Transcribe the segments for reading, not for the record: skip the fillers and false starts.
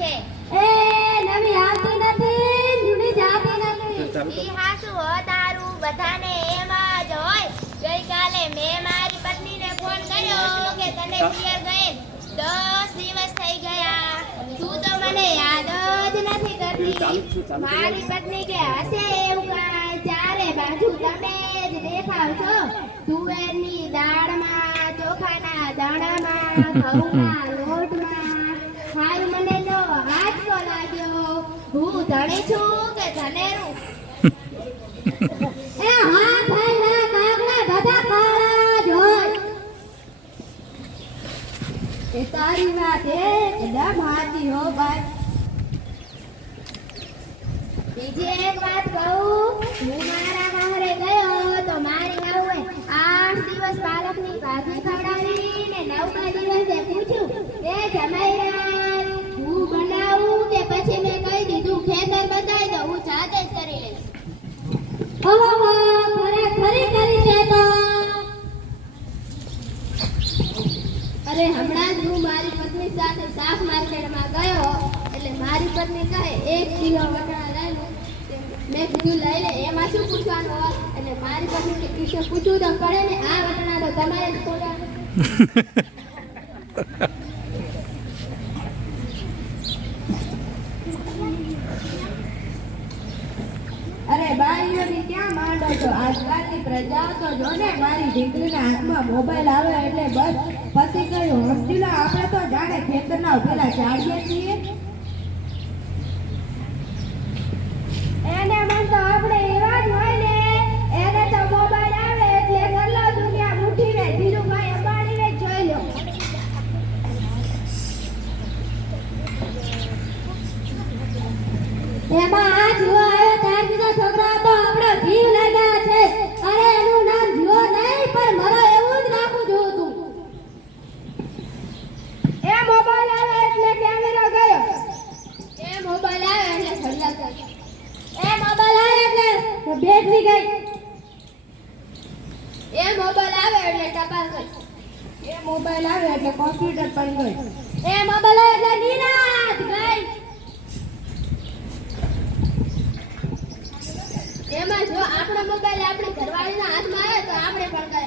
છે. એ નવી આવતી નથી, જૂની જાતી નથી. ઈ હાસુ હો તારું, બધાને એમ જ હોય. ગઈકાલે મેં મારી પત્નીને ફોન કર્યો કે તને પિયર ગઈ 10 દિવસ થઈ ગયા, તું તો મને યાદ જ નથી કરતી. મારી પત્ની કે હશે એવું કાંઈ, ચારે બાજુ તમે જ દેખાવ છો. તુવેરની દાળમાં, ચોખાના દાણામાં, ઘઉંના લોટમાં. હાય મને તો આંચકો લાગ્યો, હું ધણી છું કે ધનેરું? એ હા ભાઈ ના કાગડા બધા કાળા જ હોય. એ તારી વાત એકદમ સાચી હો ભાઈ. બીજી એક વાત કહું, હું મારા ઘરે ગયો તો મારી વહુએ 8 દિવસ પાલકની ભાજી ખવડાવી ને 9મા દિવસે પૂછ્યું, એ જમાઈરાજ હું બનાવું કે પછી મેં કહી દીધું ખેતર બતાવી દો, હું જાતે જ કરી લઈશ. ઓહો ખરેખરી કરી દે તો. અરે હમણાં જ હું મારી પત્ની સાથે શાક માર્કેટમાં ગયો એટલે મારી પત્ની કહે 1 કિલો વટાણા લઈ લો. મેં કીધું લઈ લે, એમાં શું પૂછવાનું હોય? એટલે મારી પત્ની કે કિસ્સો પૂછવું તો પડે ને, આ વટાણા તો તમારે જ ખોટા. અરે બાઈઓની ક્યાં માંડો છો? આજકાલની પ્રજા તો જો ને, મારી દીકરીના હાથમાં મોબાઈલ આવે એટલે બસ પતી ગયું. સમજી લો, આપણે તો જાણે ખેતરના પેલા ચાડીએ છીએ. એને મન તો આપણે એવા જ હોય ને, એને તો મોબાઈલ આવે એટલે ગલ્લો દુનિયા મુઠ્ઠીને ધીરુભાઈ અંબાણીને જ જોઈ લો. એમાં આ જુઓ આવ્યો ત્યારથી તો છોકરા તો આપણો જીવ લાગ્યા છે. અરે એનું નામ જુઓ નહીં, પણ મારો એવું જ નાખું જોઉં તું. એ મોબાઈલ આવે એટલે કેમેરો ગયો, એ મોબાઈલ આવે એટલે ઘડિયાળ ગઈ, એ મોબાઈલ આવે એટલે બેટરી ગઈ. એ મોબાઈલ આવે એટલે ટપાલ ગઈ, એ મોબાઈલ આવે એટલે કોમ્પ્યુટર પર ગઈ. એ મોબાઈલ આવે એટલે નિરાત ગઈ. એમાં જો આપણો મોબાઈલ આપણી ઘરવાળીના હાથમાં આવે તો આપણે પણ કરે.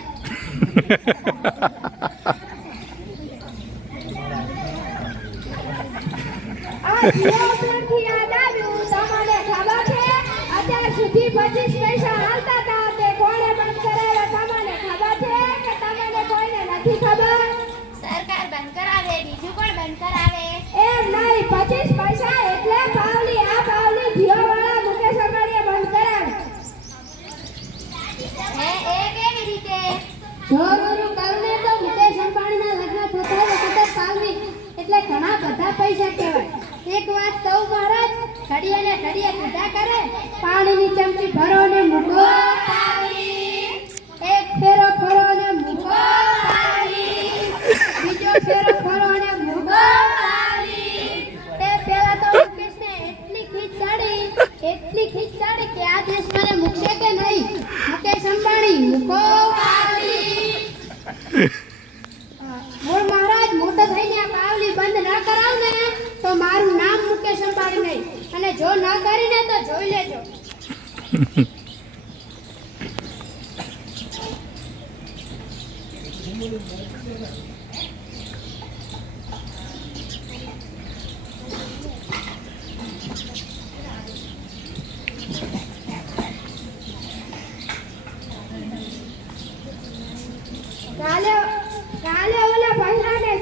આ જીઓ ઉપરથી યાદ આવ્યું, તમને ખબર છે અત્યાર સુધી 25 પૈસા હાલતા હતા તે કોણે બંધ કરાવ્યા? તમને ખબર છે કે તમને કોઈને નથી ખબર? સરકાર બંધ કરાવે, બીજું કોણ બંધ કરાવે? એમ નહીં, 25 પૈસા એટલે પાવલી, આ પાવલી જીઓ વાળા મુકેશ અંબાણીએ બંધ કરાવે. હે એ કેવી રીતે? જો ગુરુ કરુને તો મુકેશ અંબાણીના લગ્ન થતા વખતે પાલવી એટલે ઘણા બધા પૈસા કહેવાય. એક વાત કહું મહારાજ, ઘડીએ ને ઘડીએ કીધા કરે, પાણીની ચમચી ભરો ને મૂકો પાણી, એક ફેરો ફરો ને મૂકો પાણી, બીજો ફેરો ફરો ને મૂકો પાણી. એ પેલા તો મુકેશને એટલી ખીચ ચડી કે આ દેશ મને મૂકશે કે નહીં? મુકેશ અંબાણી મૂકો પાણી. બોલ મહારાજ, મોટો થઈને આ પાવલી બંધ ના કરાવ ને તો મારું નામ મુકેશ અંબાણી નહીં, અને જો ના કરીને તો જોઈ લેજો. કાલે ઓલા ભાઈલાને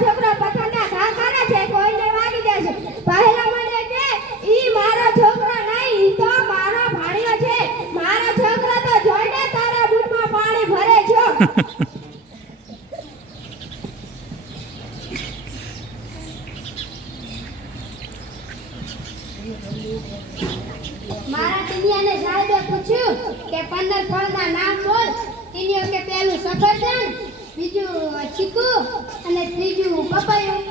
છોકરો પથંગા ઘા કરે છે, કોઈને વાગી જશે. પહેલા મને કે ઈ મારો છોકરો નહીં, ઈ તો મારો ભાણિયો છે. મારો છોકરો તો જોઈને તારા બૂટમાં પાણી ભરે છો. મારા ટીનિયાને સાહેબે પૂછ્યું કે 15 ફળના નામ બોલ. ટીનિયો કે પહેલું સફરજન, બીજું ચીકુ અને ત્રીજું પપૈયું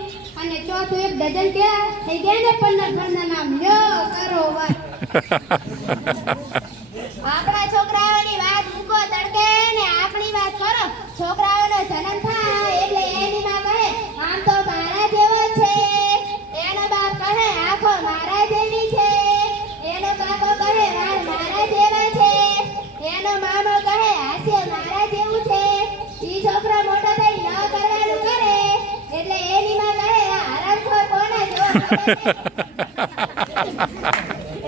અને ચોથું 1 ડઝન. કે થઈ ગયા ને 15 ફળના નામ. લ્યો કરો વાત. આપણા છોકરાઓની વાત મૂકો તડકે ને આપણી વાત કરો. છોકરાઓનો જન્મ થાય એટલે એની માં કહે આમ તો મારા જેવો જ છે. એનો બાપ કહે આંખો મારા જેવી છે. એનો બાપો કહે વાળ મારા જેવા છે. એનો મામો કહે હાસ્ય મારા જેવું છે. ઈ છોકરો મોટો થઈ ન કરવાનું કરે એટલે એની માં કહે આ હરામખોર કોના જેવો કરે છે?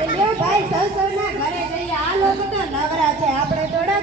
એટલે ભાઈ સૌના ઘરે જઈએ આ લોકો તો નવરા છે આપણે થોડા